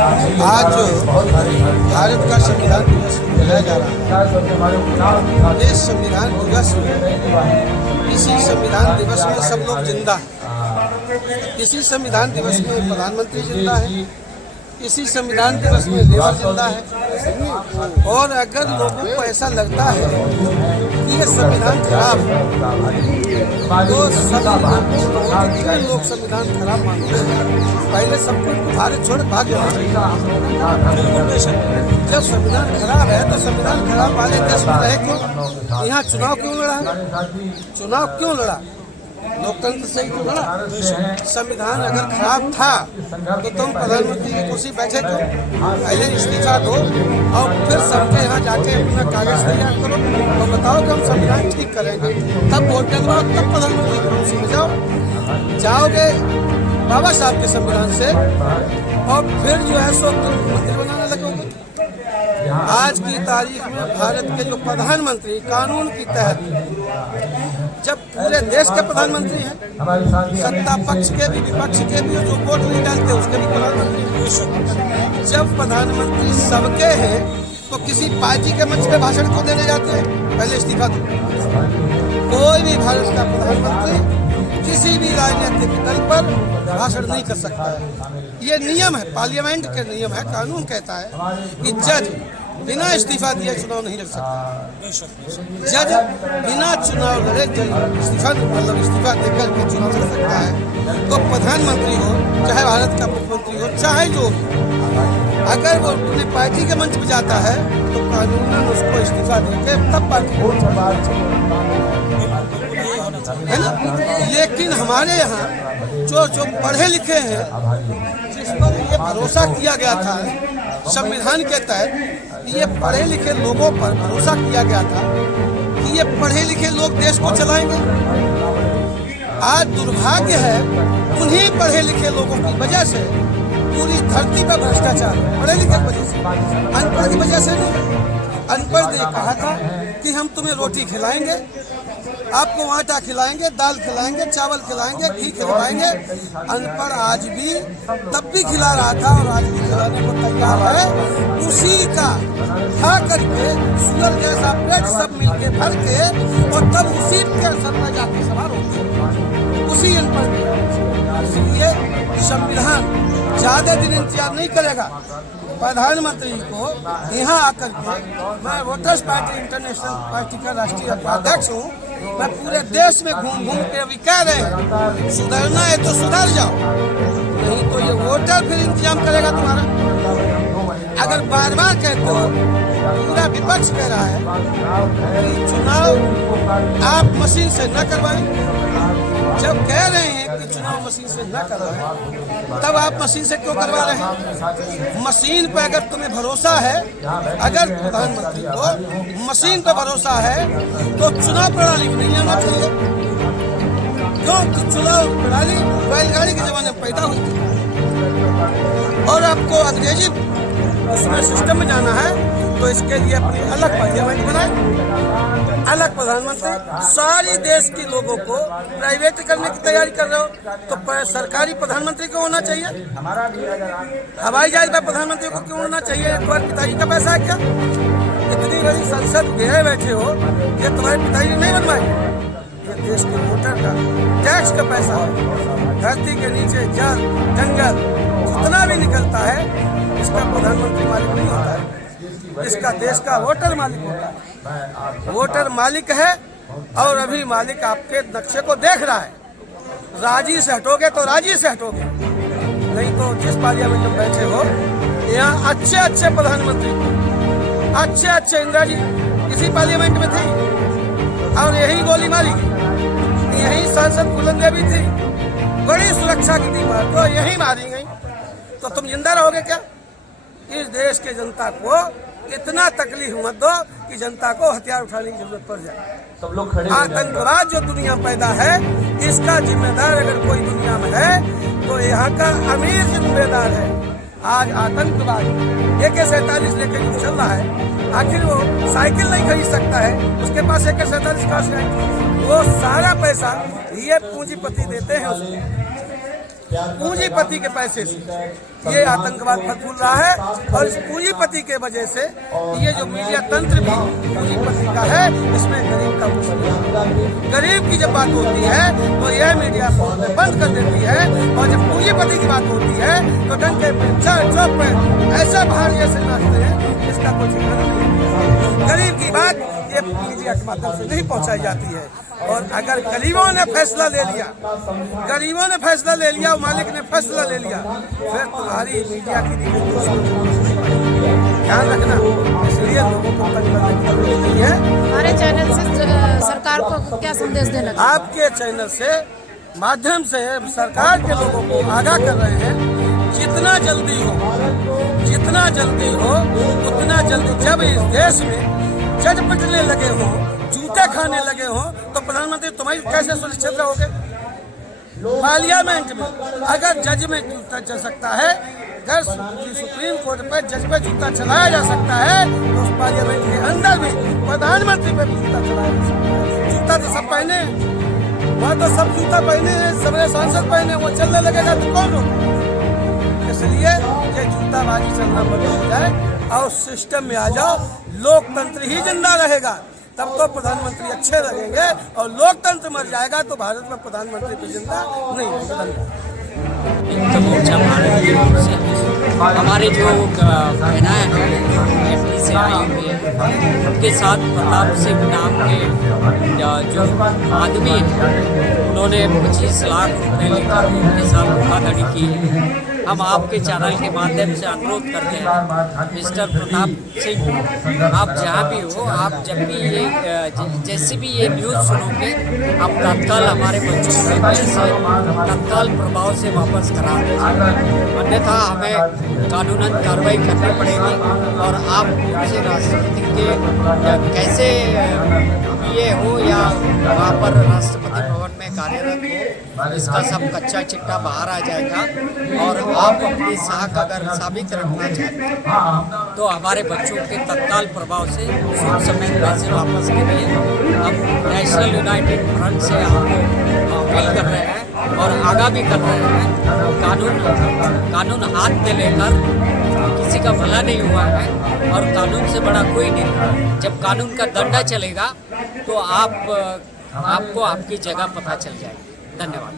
आज भारत का संविधान दिवस मनाया जा रहा है। इस संविधान दिवस में इसी संविधान दिवस में सब लोग जिंदा हैं। इसी संविधान दिवस में प्रधानमंत्री जिंदा है, इसी संविधान दिवस में लेबर जिंदा है। और अगर लोगों को ऐसा लगता है कि ये संविधान खराब है तो सभी लोग संविधान खराब मानते हैं। पहले सबको भारत छोड़ भाग जाना। जब संविधान खराब है तो संविधान खराब वाले देश में रहे क्यों? यहाँ चुनाव क्यों लड़ा? चुनाव क्यों लड़ा? लोकतंत्र से ही तो लड़ा। संविधान अगर खराब था तो तुम प्रधानमंत्री की कुर्सी बैठे क्यों? पहले इस्तीफा दो और फिर सबके यहाँ जाके अपना कागज तैयार करो और बताओ कि हम संविधान ठीक करेंगे। तब वोट डलवाओ, तब प्रधानमंत्री की कुर्सी में जाओगे बाबा साहब के संविधान से और फिर जो है सो मंदिर बनाने लगोगे। आज की तारीख में भारत के जो प्रधानमंत्री कानून के तहत जब पूरे देश के प्रधानमंत्री हैं, सत्ता पक्ष के भी विपक्ष के भी जो वोट नहीं डालते उसके भी प्रधानमंत्री हैं। जब प्रधानमंत्री सबके हैं तो किसी पार्टी के मंच पे भाषण क्यों देने जाते हैं? पहले इस्तीफा दो। कोई भी भारत का प्रधानमंत्री किसी भी राजनीतिक दल पर भाषण नहीं कर सकता है। ये नियम है, पार्लियामेंट के नियम है। कानून कहता है कि जज बिना इस्तीफा दिए चुनाव नहीं लड़ सकता। जज बिना चुनाव लड़े इस्तीफा देकर के चुनाव लड़ सकता है। तो प्रधानमंत्री हो, चाहे भारत का मुख्यमंत्री हो, चाहे जो, अगर वो अपने पार्टी के मंच पर जाता है तो कानूनन उसको इस्तीफा देकर तब पार्टी है ना। लेकिन हमारे यहाँ जो पढ़े लिखे हैं, जिस पर ये भरोसा किया गया था संविधान के तहत, ये पढ़े लिखे लोगों पर भरोसा किया गया था कि ये पढ़े लिखे लोग देश को चलाएंगे। आज दुर्भाग्य है उन्हीं पढ़े लिखे लोगों की वजह से पूरी धरती पर भ्रष्टाचार है। पढ़े लिखे की वजह से, अनपढ़ की वजह से नहीं। अनपढ़ ने कहा था कि हम तुम्हें रोटी खिलाएंगे, आपको आटा खिलाएंगे, दाल खिलाएंगे, चावल खिलाएंगे, घी खिलाएंगे। अनपढ़ आज भी तब भी खिला रहा था और आज भी खिलाने को तैयार है। उसी का खा करके सुअर जैसा पेट सब मिलके भर के और तब उसी के असर में जाके सवार होते उसी अनपढ़। इसलिए संविधान ज्यादा दिन इंतजार नहीं करेगा। प्रधानमंत्री को यहाँ आकर के, मैं वोटर्स पार्टी इंटरनेशनल पार्टी का राष्ट्रीय उपाध्यक्ष हूँ, मैं पूरे देश में घूम घूम के अभी कह रहे हैं सुधरना है तो सुधर जाओ, नहीं तो ये वोटर फिर इंतजाम करेगा तुम्हारा। अगर बार बार कहते हो, पूरा विपक्ष कह रहा है कि चुनाव आप मशीन से न करवाएं, जब कह रहे हैं कि चुनाव मशीन से न करवाएं तब आप मशीन से क्यों करवा रहे हैं? मशीन पर अगर तुम्हें भरोसा है, अगर प्रधानमंत्री को मशीन पर भरोसा है तो चुनाव प्रणाली में नहीं आना चाहिए। क्योंकि चुनाव प्रणाली बैलगाड़ी के जमाने में पैदा हुई थी और आपको अंग्रेजी उसमें सिस्टम में जाना है तो इसके लिए अपनी अलग पार्लियामेंट बनाए, अलग प्रधानमंत्री। सारी देश के लोगों को प्राइवेट करने की तैयारी कर रहे हो तो सरकारी प्रधानमंत्री को होना चाहिए। हवाई जहाज पर प्रधानमंत्री को क्यों होना चाहिए? तुम्हारे पिताजी का पैसा है क्या? इतनी बड़ी संसद घेरे बैठे हो, ये तुम्हारे पिताजी नहीं बनवाए? ये देश के वोटर का टैक्स का पैसा है। धरती के नीचे जल जंगल जितना भी निकलता है इसका प्रधानमंत्री मालिक नहीं होता है, इसका देश का वोटर मालिक होता है। वोटर मालिक है और अभी मालिक आपके नक्शे को देख रहा है। राजी से हटोगे तो राजी से हटोगे, नहीं तो जिस पार्लियामेंट में बैठे हो यहाँ अच्छे अच्छे प्रधानमंत्री, अच्छे अच्छे इंदिरा जी इसी पार्लियामेंट में थी और यही गोली मारी, यही सांसद फूलन देवी थी, बड़ी सुरक्षा की थी, तो यही मारी गई। तो तुम जिंदा रहोगे क्या? इस देश के जनता को इतना तकलीफ मत दो कि जनता को हथियार उठाने की जरूरत पड़ जाए। सब लोग खड़े। आतंकवाद जो दुनिया में पैदा है इसका जिम्मेदार अगर कोई दुनिया में है तो यहाँ का अमीर जिम्मेदार है। आज आतंकवाद AK-47 लेकर जो चल रहा है, आखिर वो साइकिल नहीं खरीद सकता है, उसके पास AK-47 कहाँ से आएगी? वो सारा पैसा ये पूंजीपति देते हैं उसको। पूंजीपति के पैसे से ये आतंकवाद फूल रहा है। और इस पूंजीपति के वजह से ये जो मीडिया तंत्र भी पूंजीपति का है, इसमें गरीब का कुछ नहीं। गरीब की जब बात होती है तो यह मीडिया बंद कर देती है, और जब पूंजीपति की बात होती है तो डंके पे चौक पे ऐसा बाहर जैसे नाचते हैं, इसका कुछ नहीं। गरीब की बात ये मीडिया के माध्यम से नहीं पहुंचाई जाती है। और अगर गरीबों ने फैसला ले लिया, गरीबों ने फैसला ले लिया, मालिक ने फैसला ले लिया, फिर तुम्हारी मीडिया की ध्यान रखना। इसलिए लोगों को तंग करने की जरूरत नहीं है। हमारे चैनल से सरकार को क्या संदेश देना? आपके चैनल से माध्यम से सरकार के लोगों को आगाह कर रहे हैं, जितना जल्दी हो उतना जल्दी। जब इस देश में जज पिटने लगे हो, जूते खाने लगे हो, तो प्रधानमंत्री तुम्हारी कैसे सुरक्षित रहोगे? पार्लियामेंट में अगर जज में जूता चल सकता है, अगर सुप्रीम कोर्ट पे जज पे जूता चलाया जा सकता है, तो उस पार्लियामेंट के अंदर भी प्रधानमंत्री पे भी जूता चलाया जा सकता है। जूता तो सब पहने, वहाँ तो सब जूता पहने हैं, सबने सांसद पहने, वो चलने लगेगा तो कौन रोके? इसलिए ये जूताबाजी चलना बंद हो जाए और सिस्टम में आ जाओ। लोकतंत्र ही जिंदा रहेगा, तब तो प्रधानमंत्री अच्छे लगेंगे। और लोकतंत्र मर जाएगा तो भारत में प्रधानमंत्री भी जिंदा नहीं होगा। मोर्चा भारत की ओर से हमारे जो बहनाएं हैं एमपी से आई हुई है, उनके साथ प्रताप सिंह नाम के जो आदमी हैं, उन्होंने 25 लाख रुपए लेकर उनके साथ धोखाधड़ी की है। हम आपके चैनल के माध्यम से अनुरोध करते हैं, मिस्टर प्रताप सिंह, आप जहाँ भी हो, आप जब भी ये जैसे भी ये न्यूज़ सुनोगे, आप तत्काल हमारे बच्चों के पैसे तत्काल प्रभाव से वापस करा दीजिए, अन्यथा हमें कानूनन कार्रवाई करनी पड़ेगी। और आप से राष्ट्रपति के कैसे ये हो या वहाँ पर राष्ट्रपति भवन में कार्यरत हो, इसका सब कच्चा चिट्ठा बाहर आ जाएगा। और आप अपनी साख अगर साबित रखना चाहते हैं तो हमारे बच्चों के तत्काल प्रभाव से सूद समेत पैसे वापस के लिए हम नेशनल यूनाइटेड फ्रंट से आपको अपील कर रहे हैं और आगाह भी कर रहे हैं। कानून हाथ में लेकर किसी का भला नहीं हुआ है, और कानून से बड़ा कोई नहीं। जब कानून का डंडा चलेगा तो आपको आपकी जगह पता चल जाएगी। धन्यवाद।